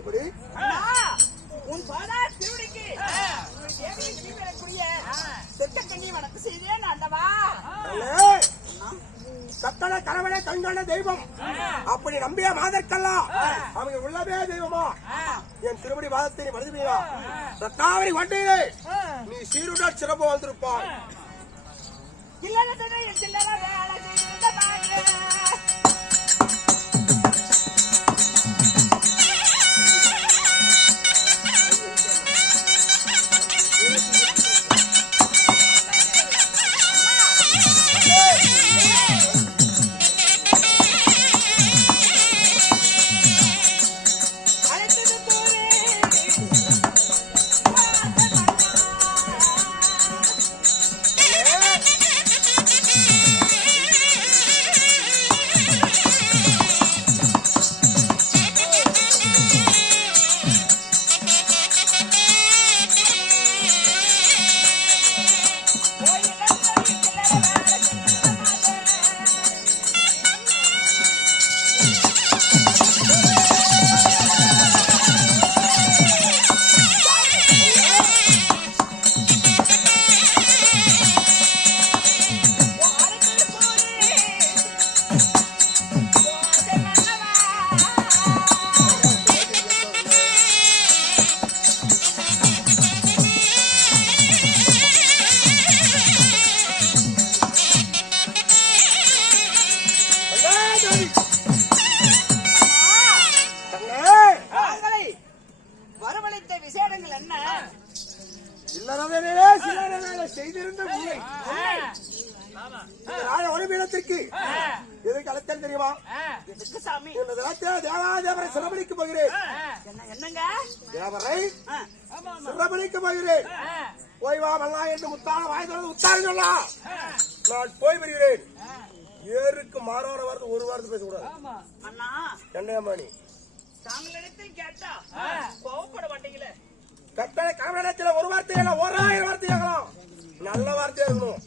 எப்படி உன் பாதா திருவடிக்கு செட்டக்கண்ணி வணக்கம் செய்தேன் ஆண்டவா. சத்தன கணவனே கண்காண தெய்வம் அப்படி நம்பிய மாதற்கெல்லாம் அவங்க உள்ளவே தெய்வமா என் திருமணி வாதத்தை நீ மனிதமையா ரத்தாவரி வண்டியிலே நீ சீருடன் சிறப்பு வந்திருப்பாய். வரவழைத்த விசேடங்கள் என்ன? செய்திருந்த ஒளிபீடத்திற்கு எதற்கு அழைத்தேன் தெரியுமா? சாமி தேவரை சிறமணிக்கு போகிறேன். என்னங்க தேவரை சிறமணிக்கு போகிறேன். போய் வா மல்லா என்று முத்தான வாய்ந்தது உத்தாரம் சொல்லா. நான் போய் வருகிறேன். ஏருக்கு மாறான வார்த்தை ஒரு வார்த்தை பேசக்கூடாது. அண்ணா என்னையம்மாணி தாங்களிடத்தில் கேட்டா கோவப்பட மாட்டீங்களே. கட்டளை கவனத்தில் ஒரு வார்த்தை இல்ல 1000 வார்த்தை ஆகலாம். நல்ல வார்த்தையா இருக்கணும்.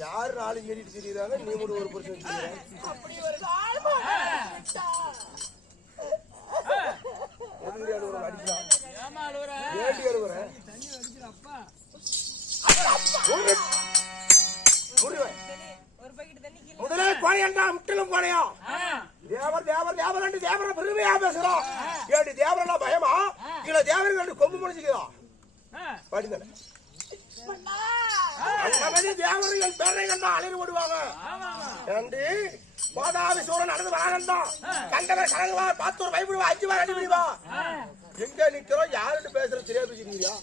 யாரு நாலு ஏறிட்டு தெரியுறாங்க, நீ மட்டும் ஒரு புருஷன் அடிக்கலாம். என்றால் முற்றிலும் கோடையா தேவர் தேவர் தேவர் என்று தேவரை பெருமையா பேசுறோம். ஏடி தேவரெல்லாம் பயமா இல்ல தேவர்கள் என்று கொம்பு முடிச்சுக்கிறா படிந்தன அந்த தேவர்கள் பேரை கண்டா அழிவு விடுவாங்க என்று கோதாவி சூரன் நடந்து வராங்கண்டா கண்டவை கலங்குவா 10 ஒரு பயப்படுவா 5 வாரம் அடிபடிவா எங்க நிக்கிறோம் யாருன்னு பேசுறது தெரியாது பேசுறீங்களா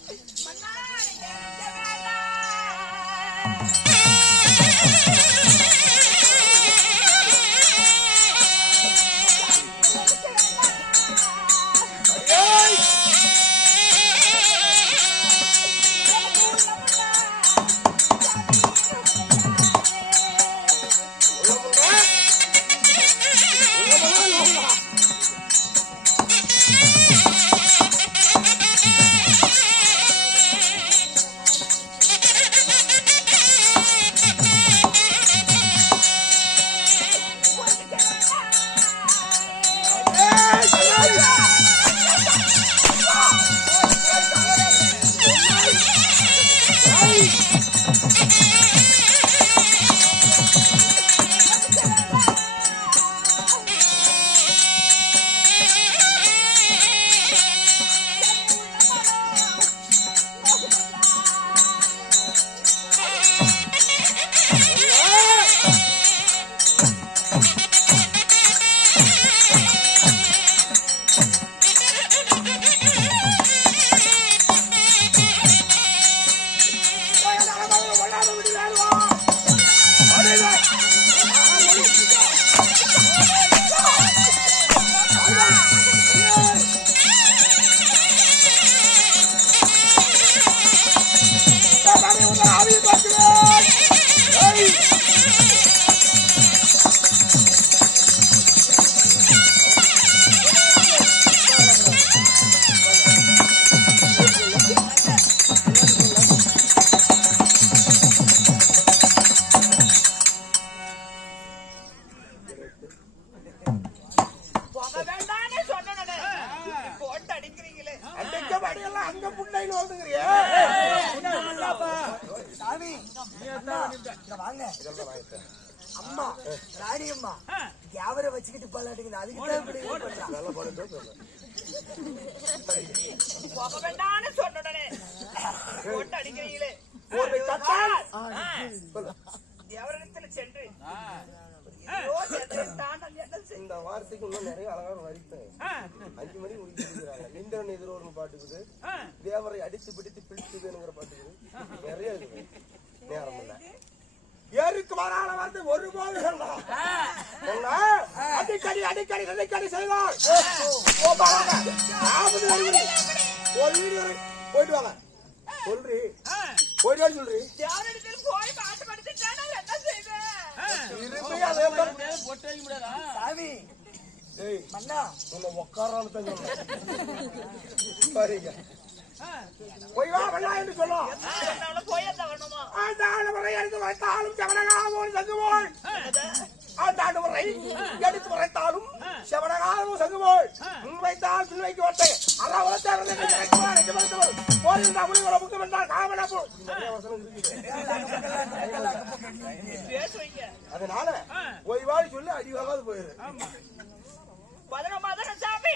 அம்மா ராணி அம்மா கேமரா வச்சுக்கிட்டு பாலாட்டுங்க அடிக்கிறீங்களே தேவரிடத்தில் சென்று இந்த வார்த்தைக்கு இன்னும் நிறைய அழகான வரித்தேன் 5 மணி முடிக்கிறாங்க இந்திரன் எதிரோடு பாட்டுக்குது தேவரை அடித்து பிடித்து பிடிச்சுதுங்கிற பாட்டுக்குது நிறைய இருக்குது நேரம் இல்ல ஏருக்கு வரான வந்து ஒருபோது அடிக்கடி அடிக்கடி அடிக்கடி செய்வார் போயிட்டு வாங்க சொல்றி போயிட்டு சொல்றி சாமி மன்னா உன்னை உட்காரான்னு சரிங்க போய் வா பண்ணா என்று சொல்லும் ஆண்டாண்டு முறை எடுத்து வைத்தாலும் செவனகாவும் சங்குவோள் ஆண்டாண்டு முறை எடுத்து வைத்தாலும் செவனகாவும் சங்குவோள் முன் வைத்தால் பின் வைக்க மாட்டேன் அதனால ஓய்வாடி சொல்லி அடிவாகாது போயிரு சாமி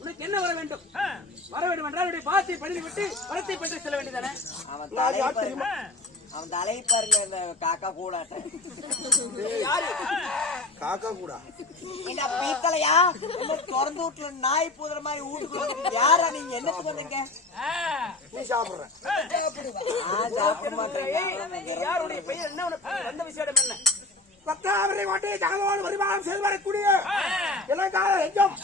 உனக்கு என்ன வர வேண்டும் என்றால் அவருடைய பாசத்தை பணிந்து விட்டு வரத்தை பெற்று செல்ல வேண்டியதானே? அவன் தலையை பாருங்க, இந்த காக்கா கூட காக்கா கூட பீத்தலையா திறந்து வீட்டுல நாய் பூதுற மாதிரி வீட்டுக்கு யாரா நீங்க என்னத்துக்கு வந்தீங்க? நீ சாப்பிடுற சாப்பிட மாட்டேங்க. யாருடைய பெயர் என்ன? உனக்கு வந்த விசேடம் என்ன? பத்தாவரை வாட்டி ஜாதவான் வருமானம் செய்து வரக்கூடிய இளங்கால எங்கம்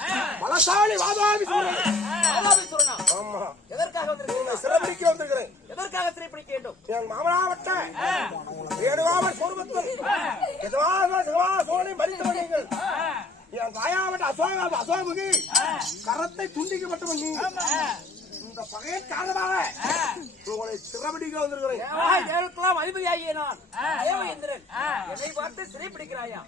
பலசாலி வாதாபி சூரனா? ஆமா எதற்காக வந்திருக்கீங்க? சிறப்பிடிக்க வந்திருக்கிறேன். எதற்காக சிறைப்பிடிக்க வேண்டும்? என் மாமனாவட்ட வேணுவாமல் சோர்வத்தில் சோழனை மறித்து நீங்கள் என் தாயாவட்ட அசோமுகி கரத்தை துண்டிக்கப்பட்டவன் நீ. இந்த பகையின் காரணமாக உங்களை சிறப்பிடிக்க வந்திருக்கிறேன். தேவருக்கெல்லாம் அதிபதியாகிய நான் தேவேந்திரன் என்னை பார்த்து சிறைப்பிடிக்கிறாயா?